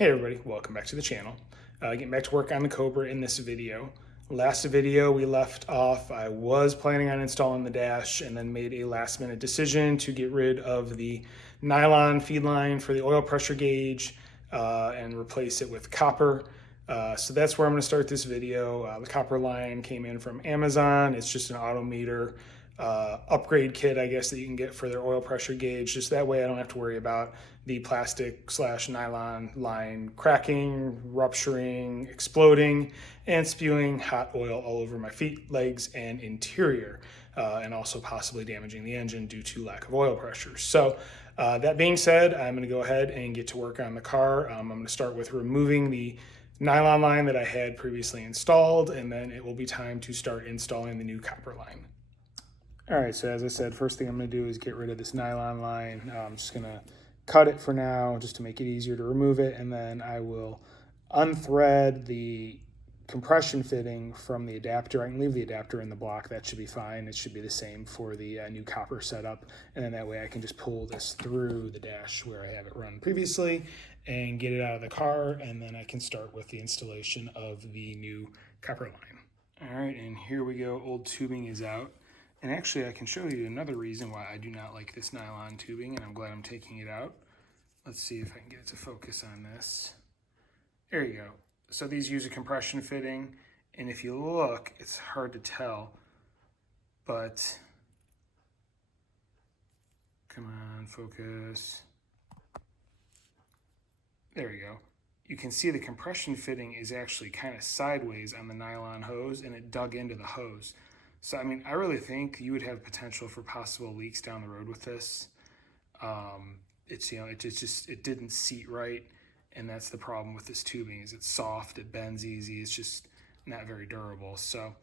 Hey everybody, welcome back to the channel. Getting back to work on the Cobra in this video. Last video we left off, I was planning on installing the dash and then made a last minute decision to get rid of the nylon feed line for the oil pressure gauge and replace it with copper. So that's where I'm going to start this video. The copper line came in from Amazon. It's just an autometer upgrade kit, I guess, that you can get for their oil pressure gauge. Just that way I don't have to worry about the plastic/nylon line cracking, rupturing, exploding, and spewing hot oil all over my feet, legs, and interior, and also possibly damaging the engine due to lack of oil pressure. So that being said, I'm going to go ahead and get to work on the car. I'm going to start with removing the nylon line that I had previously installed, and then it will be time to start installing the new copper line. All right, so as I said, first thing I'm going to do is get rid of this nylon line. I'm just going to cut it for now just to make it easier to remove it, and then I will unthread the compression fitting from the adapter. I can leave the adapter in the block. That should be fine. It should be the same for the new copper setup, and then that way I can just pull this through the dash where I have it run previously and get it out of the car, and then I can start with the installation of the new copper line. All right, and here we go. Old tubing is out. And actually, I can show you another reason why I do not like this nylon tubing, and I'm glad I'm taking it out. Let's see if I can get it to focus on this. There you go. So these use a compression fitting, and if you look, it's hard to tell, but come on, focus. There you go. You can see the compression fitting is actually kind of sideways on the nylon hose, and it dug into the hose. So, I mean, I really think you would have potential for possible leaks down the road with this. It didn't seat right, and that's the problem with this tubing. Is it's soft, it bends easy, it's just not very durable. So,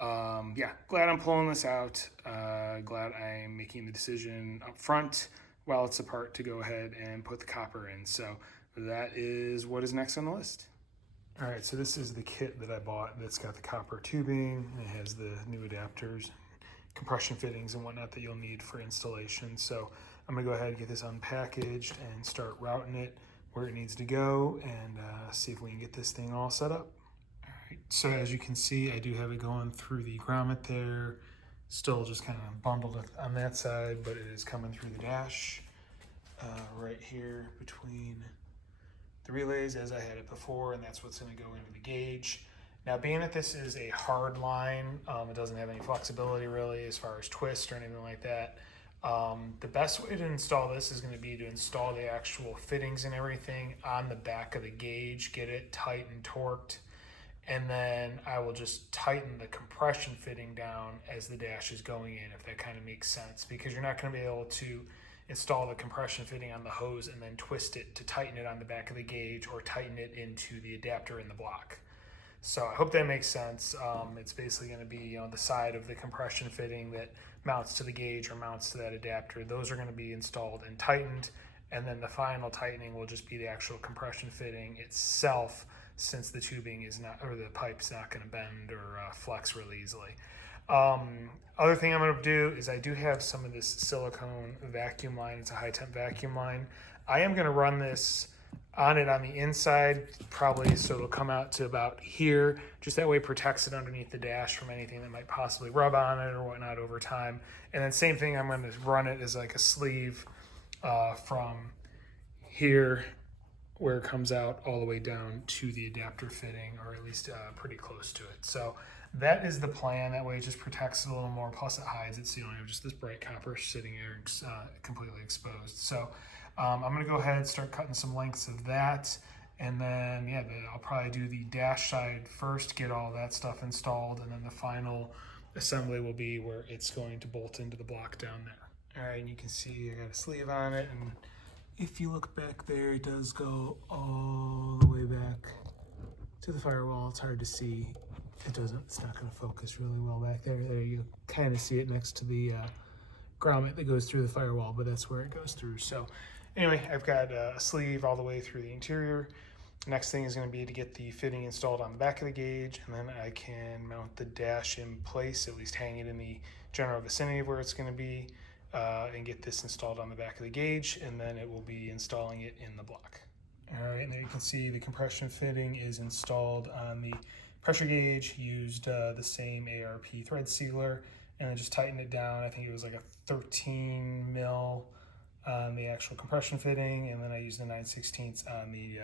yeah, glad I'm pulling this out. Glad I'm making the decision up front while it's apart to go ahead and put the copper in. So that is what is next on the list. All right, so this is the kit that I bought that's got the copper tubing, and it has the new adapters, compression fittings and whatnot that you'll need for installation. So I'm gonna go ahead and get this unpackaged and start routing it where it needs to go and see if we can get this thing all set up. All right, so as you can see, I do have it going through the grommet there, still just kind of bundled on that side, but it is coming through the dash right here between the relays as I had it before, and that's what's going to go into the gauge. Now, being that this is a hard line, it doesn't have any flexibility really as far as twist or anything like that. The best way to install this is going to be to install the actual fittings and everything on the back of the gauge, get it tight and torqued, and then I will just tighten the compression fitting down as the dash is going in, if that kind of makes sense, because you're not going to be able to install the compression fitting on the hose and then twist it to tighten it on the back of the gauge or tighten it into the adapter in the block. So I hope that makes sense. It's basically going to be, the side of the compression fitting that mounts to the gauge or mounts to that adapter. Those are going to be installed and tightened, and then the final tightening will just be the actual compression fitting itself, since the tubing is not, or the pipe's not going to bend or flex really easily. Other thing I'm going to do is I do have some of this silicone vacuum line. It's a high temp vacuum line. I am going to run this on the inside, probably, so it'll come out to about here. Just that way it protects it underneath the dash from anything that might possibly rub on it or whatnot over time. And then same thing, I'm going to run it as like a sleeve from here where it comes out all the way down to the adapter fitting, or at least pretty close to it. So that is the plan. That way it just protects it a little more, plus it hides it so you don't have just this bright copper sitting there completely exposed. So I'm going to go ahead and start cutting some lengths of that, and then I'll probably do the dash side first, get all that stuff installed, and then the final assembly will be where it's going to bolt into the block down there. All right, and you can see I got a sleeve on it, and if you look back there, it does go all the way back to the firewall. It's hard to see. It's not going to focus really well back there. There you kind of see it next to the grommet that goes through the firewall, but that's where it goes through. So anyway, I've got a sleeve all the way through the interior. Next thing is going to be to get the fitting installed on the back of the gauge, and then I can mount the dash in place, at least hang it in the general vicinity of where it's going to be, and get this installed on the back of the gauge, and then it will be installing it in the block. All right, and there you can see the compression fitting is installed on the pressure gauge. Used the same ARP thread sealer, and then just tightened it down. I think it was like a 13 mil on the actual compression fitting, and then I used the 9/16 on the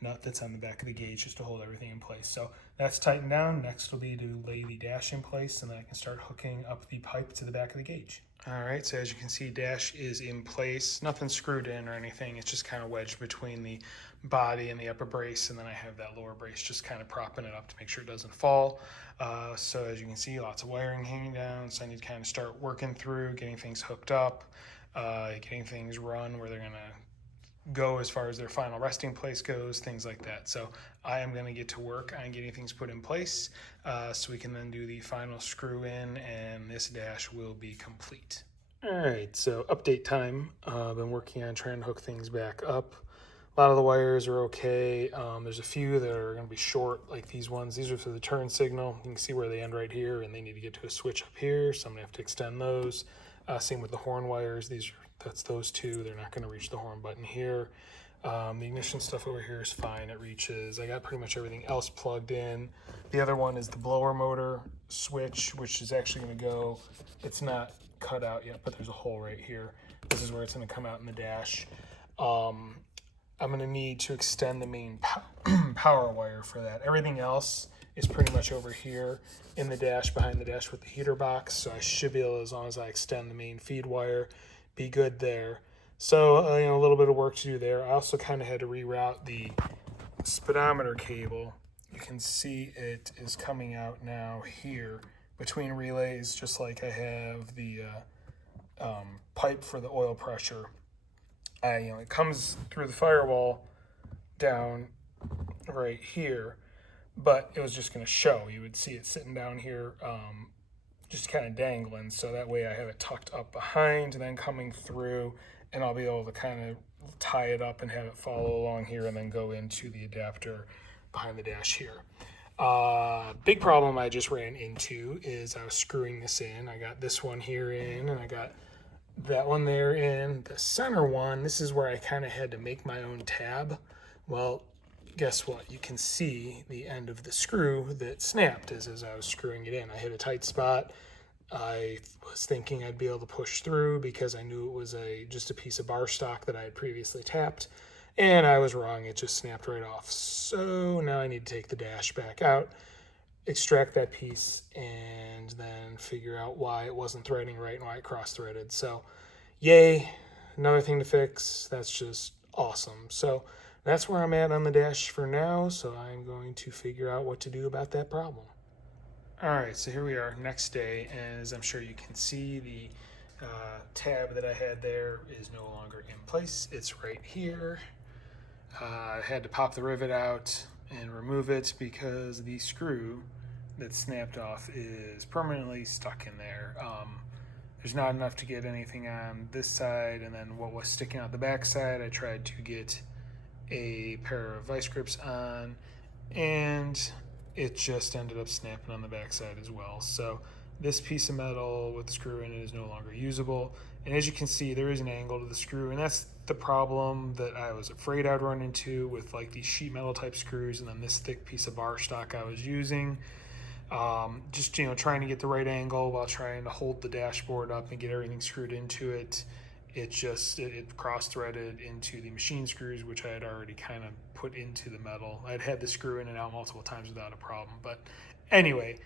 nut that's on the back of the gauge just to hold everything in place. So that's tightened down. Next will be to lay the dash in place, and then I can start hooking up the pipe to the back of the gauge. All right, so as you can see, dash is in place. Nothing screwed in or anything. It's just kind of wedged between the body and the upper brace, and then I have that lower brace just kind of propping it up to make sure it doesn't fall. So as you can see, lots of wiring hanging down, so I need to kind of start working through, getting things hooked up, getting things run where they're gonna go as far as their final resting place goes, things like that. So I am going to get to work on getting things put in place so we can then do the final screw in, and this dash will be complete. All right, so update time. I've been working on trying to hook things back up. A lot of the wires are okay. There's a few that are going to be short, like these ones. These are for the turn signal. You can see where they end right here, and they need to get to a switch up here, so I'm going to have to extend those. Same with the horn wires. That's those two. They're not going to reach the horn button here. The ignition stuff over here is fine. It reaches. I got pretty much everything else plugged in. The other one is the blower motor switch, which is actually going to go. It's not cut out yet, but there's a hole right here. This is where it's going to come out in the dash. I'm going to need to extend the main power wire for that. Everything else is pretty much over here in the dash, behind the dash with the heater box. So I should be able, as long as I extend the main feed wire, be good there. So a little bit of work to do there. I also kind of had to reroute the speedometer cable. You can see it is coming out now here between relays, just like I have the pipe for the oil pressure. It comes through the firewall down right here, but it was just going to show. You would see it sitting down here, just kind of dangling, so that way I have it tucked up behind and then coming through, and I'll be able to kind of tie it up and have it follow along here and then go into the adapter behind the dash here. Big problem I just ran into is I was screwing this in. I got this one here in, and I got that one there in. The center one, this is where I kind of had to make my own tab. Well, guess what? You can see the end of the screw that snapped as I was screwing it in. I hit a tight spot. I was thinking I'd be able to push through because I knew it was just a piece of bar stock that I had previously tapped, and I was wrong. It just snapped right off. So now I need to take the dash back out, extract that piece, and then figure out why it wasn't threading right and why it cross-threaded. So yay, another thing to fix. That's just awesome. So that's where I'm at on the dash for now, so I'm going to figure out what to do about that problem. All right, so here we are, next day, and as I'm sure you can see, the tab that I had there is no longer in place. It's right here. I had to pop the rivet out and remove it because the screw that snapped off is permanently stuck in there. There's not enough to get anything on this side, and then what was sticking out the back side, I tried to get a pair of vice grips on, and it just ended up snapping on the back side as well. So this piece of metal with the screw in it is no longer usable, and as you can see, there is an angle to the screw, and that's the problem that I was afraid I'd run into with like these sheet metal type screws and then this thick piece of bar stock I was using. Just trying to get the right angle while trying to hold the dashboard up and get everything screwed into it. It cross-threaded into the machine screws, which I had already kind of put into the metal. I'd had the screw in and out multiple times without a problem. But anyway,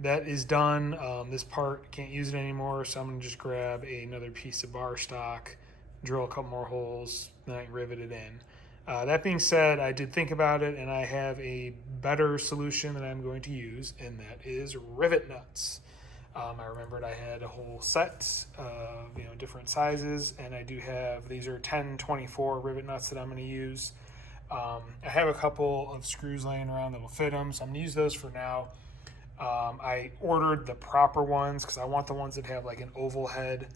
that is done. This part, can't use it anymore, so I'm going to just grab another piece of bar stock, drill a couple more holes, then I can rivet it in. That being said, I did think about it, and I have a better solution that I'm going to use, and that is rivet nuts. I remembered I had a whole set of different sizes, and I do have, these are 1024 rivet nuts that I'm going to use. I have a couple of screws laying around that will fit them, so I'm going to use those for now. I ordered the proper ones because I want the ones that have like an oval head,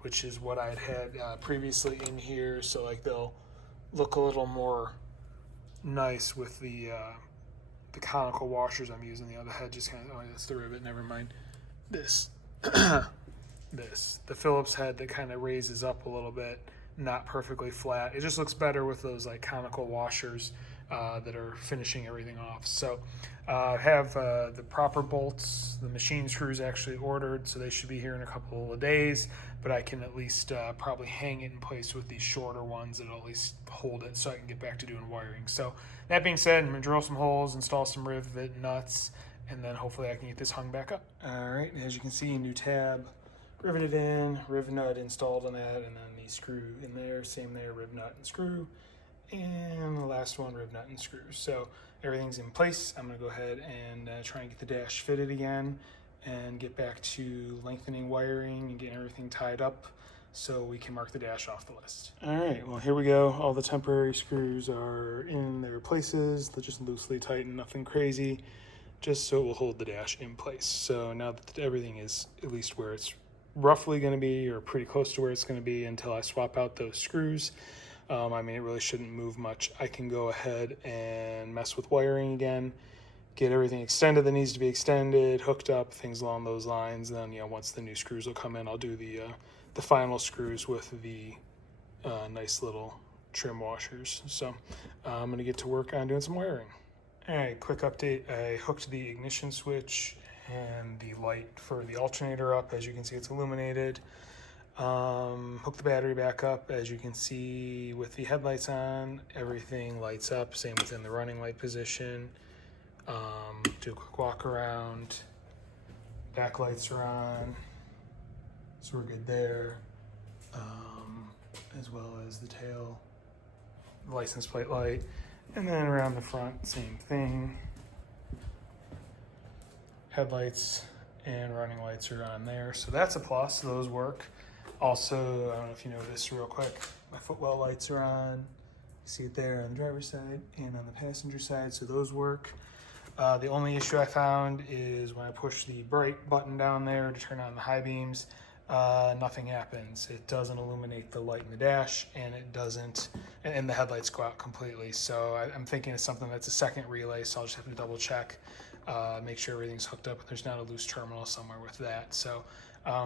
which is what I had previously in here, so like they'll look a little more nice with the conical washers I'm using. The other head just kind of, oh, that's the rivet, never mind. The Phillips head that kind of raises up a little bit not perfectly flat. It just looks better with those like conical washers that are finishing everything off. So have the proper bolts, the machine screws actually ordered, so they should be here in a couple of days, but I can at least probably hang it in place with these shorter ones that'll at least hold it so I can get back to doing wiring. So that being said, I'm gonna drill some holes, install some rivet nuts, and then hopefully I can get this hung back up. All right, as you can see, new tab riveted in, rivet nut installed on that, and then the screw in there, same there, rivet nut and screw, and the last one, rivet nut and screw. So everything's in place. I'm gonna go ahead and try and get the dash fitted again and get back to lengthening wiring and getting everything tied up so we can mark the dash off the list. All right, well, here we go. All the temporary screws are in their places. They're just loosely tightened, nothing crazy, just so it will hold the dash in place. So now that everything is at least where it's roughly going to be, or pretty close to where it's going to be until I swap out those screws. I mean, it really shouldn't move much. I can go ahead and mess with wiring again, get everything extended that needs to be extended, hooked up, things along those lines. Then, once the new screws will come in, I'll do the final screws with the nice little trim washers. So I'm going to get to work on doing some wiring. All right, quick update. I hooked the ignition switch and the light for the alternator up. As you can see, it's illuminated. Hook the battery back up. As you can see, with the headlights on, everything lights up. Same within the running light position. Do a quick walk around. Back lights are on, so we're good there. As well as the tail, license plate light, and then around the front, same thing. Headlights and running lights are on there, so that's a plus. Those work. Also, I don't know if you noticed real quick, my footwell lights are on. You see it there on the driver's side and on the passenger side, so those work. The only issue I found is when I push the bright button down there to turn on the high beams, nothing happens. It doesn't illuminate the light in the dash, and it doesn't, and the headlights go out completely. So I'm thinking it's something that's a second relay, so I'll just have to double check, make sure everything's hooked up and there's not a loose terminal somewhere with that. So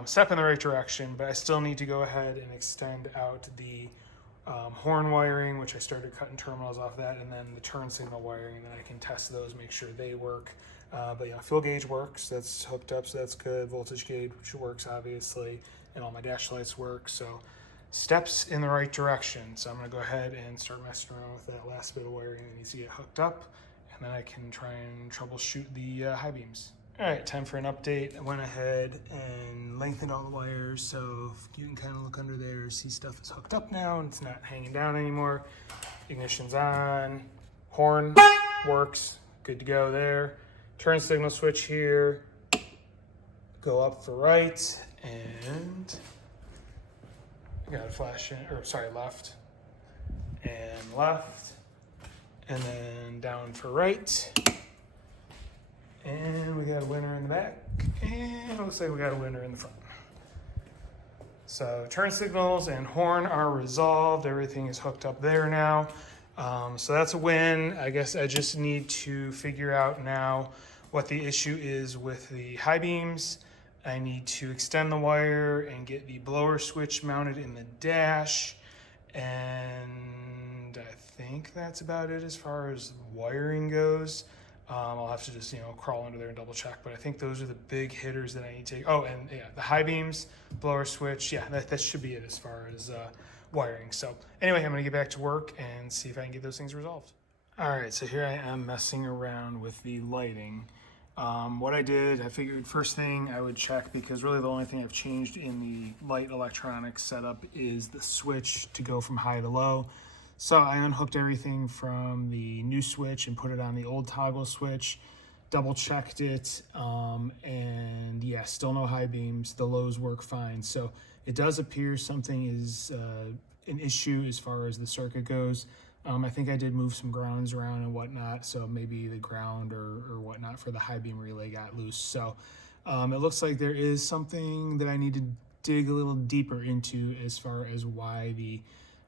step in the right direction, but I still need to go ahead and extend out the horn wiring, which I started cutting terminals off that, and then the turn signal wiring, and then I can test those, make sure they work. But fuel gauge works, that's hooked up, so that's good. Voltage gauge, which works obviously, and all my dash lights work. So steps in the right direction. So I'm gonna go ahead and start messing around with that last bit of wiring that needs to get hooked up, and then I can try and troubleshoot the high beams. All right, time for an update. I went ahead and lengthened all the wires, so you can kind of look under there, see stuff is hooked up now and it's not hanging down anymore. Ignition's on, horn works, good to go there. Turn signal switch here, go up for right, and got a flash in, or sorry, left, and left, and then down for right. And we got a winner in the back, and it looks like we got a winner in the front. So turn signals and horn are resolved. Everything is hooked up there now. So that's a win. I guess I just need to figure out now what the issue is with the high beams. I need to extend the wire and get the blower switch mounted in the dash. And I think that's about it as far as wiring goes. I'll have to just, crawl under there and double check, but I think those are the big hitters that I need to take. Oh, and yeah, the high beams, blower switch. Yeah, that should be it as far as wiring. So anyway, I'm gonna get back to work and see if I can get those things resolved. All right, so here I am messing around with the lighting. What I did, I figured first thing I would check, because really the only thing I've changed in the light electronics setup is the switch to go from high to low. So I unhooked everything from the new switch and put it on the old toggle switch, double checked it, and yeah, still no high beams. The lows work fine. So it does appear something is an issue as far as the circuit goes. I think I did move some grounds around and whatnot, so maybe the ground or whatnot for the high beam relay got loose. So it looks like there is something that I need to dig a little deeper into as far as why the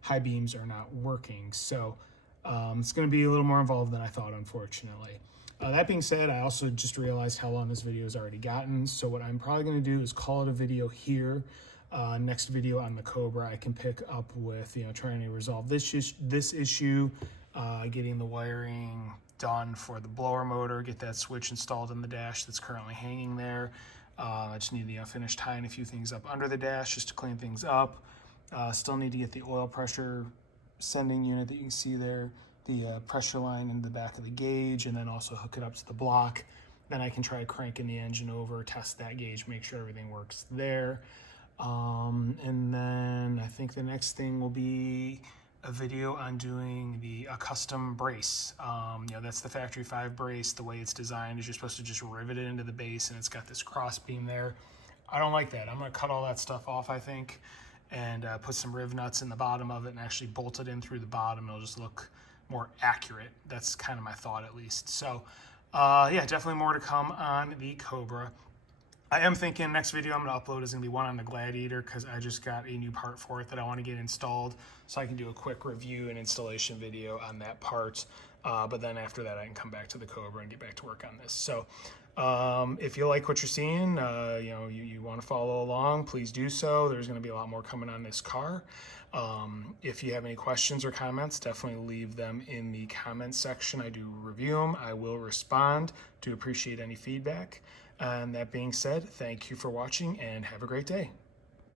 high beams are not working. So it's going to be a little more involved than I thought, unfortunately. That being said, I also just realized how long this video has already gotten. So what I'm probably going to do is call it a video here. Next video on the Cobra, I can pick up with, trying to resolve this issue, getting the wiring done for the blower motor, get that switch installed in the dash that's currently hanging there. I just need to finish tying a few things up under the dash just to clean things up. Still need to get the oil pressure sending unit that you can see there, the pressure line in the back of the gauge, and then also hook it up to the block. Then I can try cranking the engine over, test that gauge, make sure everything works there. And then I think the next thing will be a video on doing a custom brace. That's the Factory 5 brace. The way it's designed is you're supposed to just rivet it into the base, and it's got this cross beam there. I don't like that. I'm going to cut all that stuff off, I think, and put some riv nuts in the bottom of it and actually bolt it in through the bottom. It'll just look more accurate. That's kind of my thought, at least. So yeah, definitely more to come on the Cobra. I am thinking next video I'm going to upload is going to be one on the Gladiator, because I just got a new part for it that I want to get installed, so I can do a quick review and installation video on that part. But then after that I can come back to the Cobra and get back to work on this. So if you like what you're seeing, you want to follow along, please do so. There's going to be a lot more coming on this car. If you have any questions or comments, definitely leave them in the comments section. I do review them. I will respond. Do appreciate any feedback. And that being said, thank you for watching and have a great day.